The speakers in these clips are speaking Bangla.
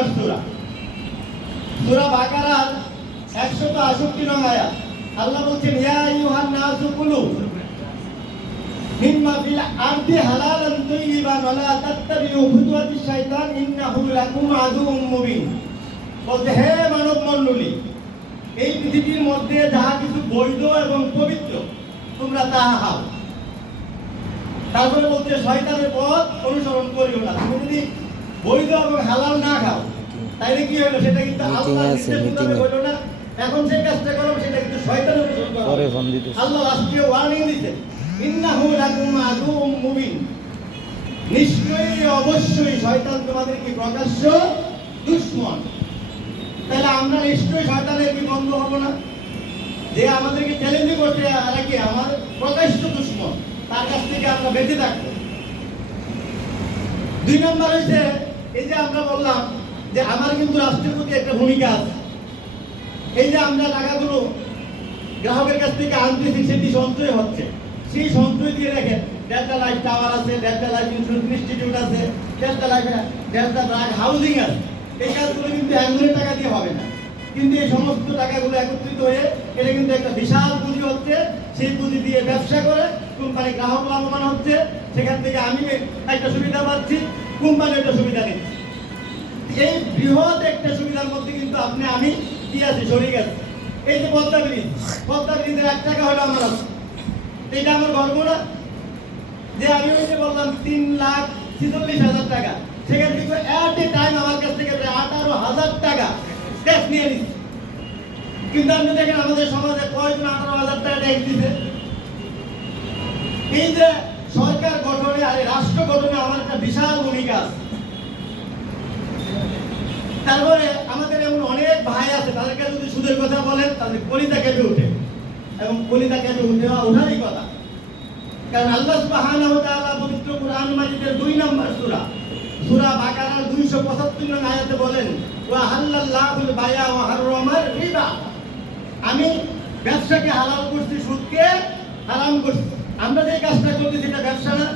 নম্বর সূরা, সূরা বাকারার 168 নং আয়াত। আল্লাহ বলছেন ইয়া আইয়ুহান নাসু কুলু মিম্মা ফিল আরদি হালালান তাইয়িবান ওয়া লা তাত্তাবিউ খুতুওয়াতিশ শাইতান ইন্নাহু লাকুম আদুউম মুবিন। বলতে হে মানব মণ্ডলী, এই পৃথিবীর মধ্যে যাহা কিছু বৈধ এবং পবিত্র তোমরা তাহা খাও। তারপরে বলছে শয়তানের পথ অনুসরণ করিও না। তুমি যদি বৈধ এবং হালাল না খাও তাইলে কি হলো, সেটা কিন্তু আল্লাহর নির্দেশ মোতাবেক হলো না। এখন যে কাজটা করো সেটা কিন্তু শয়তানের অনুসরণ করো। আল্লাহ রাষ্ট্রীয় ওয়ার্নিং দিয়েছেন ইন্নাহু লাকুম আদুউম মুবিন, নিশ্চয়ই অবশ্যই শয়তান তোমাদের কি প্রকাশ্য দুশমন। তাহলে আমরা নিশ্চয়ই শয়তানের কি বন্ধু হব না, যে আমাদেরকে চ্যালেঞ্জ করতে আর কি আমার প্রকাশ্য দুশমন, তার কাছ থেকে আমরা বেঁচে থাকবো। 2 নম্বর হচ্ছে এই যে আমরা বললাম যে আমার কিন্তু রাষ্ট্রের প্রতি একটা ভূমিকা আছে। এই যে আমরা টাকাগুলো গ্রাহকের কাছ থেকে আনতেছি সেটি সঞ্চয় হচ্ছে, সেই সঞ্চয় দিয়ে দেখেন ডেল্টা লাইফ টাওয়ার আছে, ডেল্টা লাইফ ইন্স্যুরেন্স ইনস্টিটিউট আছে, delta life delta BRAC housing আছে। এই কাজগুলো কিন্তু একজনের টাকা দিয়ে হবে না, কিন্তু এই সমস্ত টাকাগুলো একত্রিত হয়ে এটা কিন্তু একটা বিশাল পুঁজি হচ্ছে। সেই পুঁজি দিয়ে ব্যবসা করে কোম্পানি গ্রাহক লাভবান হচ্ছে, সেখান থেকে আমি একটা সুবিধা পাচ্ছি, কোম্পানি একটা সুবিধা নিচ্ছে। এই বৃহৎ একটা সুবিধার মধ্যে কিন্তু আপনি আমি কি আছি, শরীর আছে। এই যে পদ্মা ব্রিজের 1 টাকা হলো আমার আছে, এটা আমার গর্ব না যে আমি ওই যে বললাম 3,46,000 টাকা, সেখান থেকে এট এ টাইম আমার কাছ থেকে 18,000 টাকা ট্যাক্স নিয়ে নিচ্ছে। কিন্তু আপনি দেখেন আমাদের সমাজে কয়জন 18,000 টাকা ট্যাক্স দিতে। এই যে সরকার গঠনে আর রাষ্ট্র গঠনে আমার একটা বিশাল ভূমিকা আছে। তারপরে আমাদের এমন অনেক ভাই আছে, তাদেরকে যদি সুদের কথা বলেন তাদের কলিজা কেঁপে ওঠে, এবং কলিজা কেঁপে ওঠারই কথা। কারণ আল্লাহ সুবহানাহু ওয়া তাআলা পবিত্র কোরআন মাজিদের 2 নম্বর সূরা, সূরা বাকারার 275 নং আয়াতে বলেন ওয়া হাল্লাল্লাহুল বায়া ওয়া হাররামার রিবা, আমি ব্যবসাকে হালাল করছি, সুদকে হারাম করছি। আমরা যে কাজটা করতেছি এটা ব্যবসা না?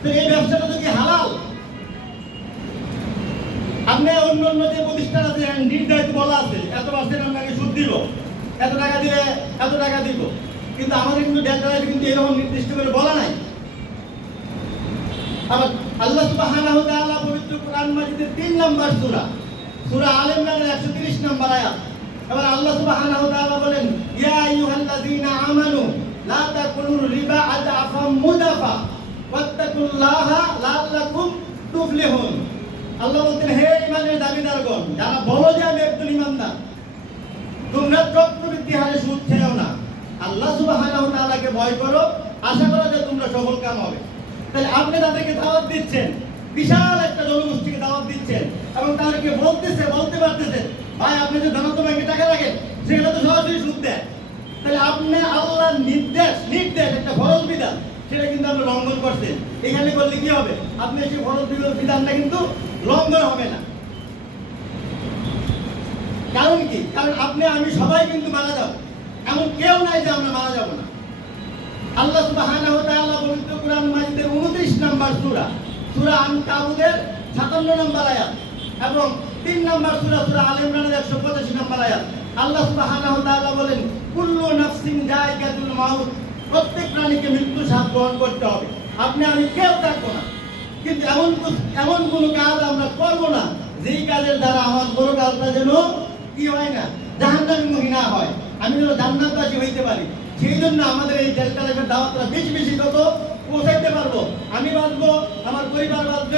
তো এই ব্যবসাটা তো কি হালাল? আপনি অন্য যে প্রতিষ্ঠান আছে নির্ধারিত বলা আছে এত পার্সেন্ট আপনাকে সুদ দিব, এত টাকা দিলে এত টাকা দিব, কিন্তু আমাদের কিন্তু ডেল্টা লাইফে কিন্তু এরকম নির্দিষ্ট করে বলা নাই। আবার আল্লাহ সুবহানাহু ওয়া তাআলা পবিত্র কোরআন মাজিদের 3 নম্বর সূরা, সূরা আলে ইমরানের 130 নম্বর আয়াত। এবার আল্লাহ সুবহানাহু ওয়া তাআলা বলেন ইয়া আইয়ুহাল্লাযীনা আমানু লা তাকুলুর রিবা আদআফাম মুদাফা ওয়াত্তাকুল্লাহা লাআল্লাকুম তুফলিহুন। আল্লাহ বলতেন হে ঈমানের দাবিদারগণ, যারা বলো যে আমি একজন ঈমানদার, তোমরা চক্রবৃদ্ধি হারে সুদ খেও না, আল্লাহ সুবহানাহু ওয়া তাআলাকে ভয় করো, আশা করো যে তোমরা সফল কাম হবে। তাহলে আপনি তাদেরকে দাওয়াত দিচ্ছেন, বিশাল একটা জনগোষ্ঠীকে দাওয়াত দিচ্ছেন, এবং তাদেরকে বলতে পারতেছেন ভাই আপনি যে ধনাত্ম ব্যাংকে টাকা রাখেন সেটা তো সরাসরি সুদ দেয়। তাহলে আপনি আল্লাহর নির্দেশ একটা ফরজ বিধান, সেটা কিন্তু আপনি লঙ্ঘন করছেন। এখানে করলে কি হবে, আপনি সেই ফরজ বিধানটা কিন্তু লঙ্ঘন হবে না। কারণ কি? কারণ আপনি আমি সবাই কিন্তু মারা যাব, এমন কেউ নাই যে আমরা মারা যাব না। আল্লাহ সুবহানাহু ওয়া তাআলা পবিত্র কোরআন মাজিদের 29 নম্বর সূরা, সূরা আনকাবুতের 57 নম্বর আয়াত, এবং 3 নম্বর সূরা, সূরা আলে ইমরানের 185 নম্বর আয়াত। আল্লাহ সুবহানাহু ওয়া তাআলা বলেন কুল্লু নাফসিন যায়িকাতুল মাউত, প্রত্যেক প্রাণীকে মৃত্যু স্বাদ গ্রহণ করতে হবে। আপনি আমি কেউ থাকবো না, কিন্তু এমন কোন কাজ আমরা করব না যেই কাজের দ্বারা আমার বড় কাজটা যেন কি হয় না, জাহান্নামী না হয়, আমি যেন জান্নাতবাসী হইতে পারি। সেই জন্য আমাদের এই ডেল্টা লাইফের দাওয়াতটা বেশি যত পৌঁছাইতে পারবো, আমি বাঁচবো, আমার পরিবার বাঁচবে।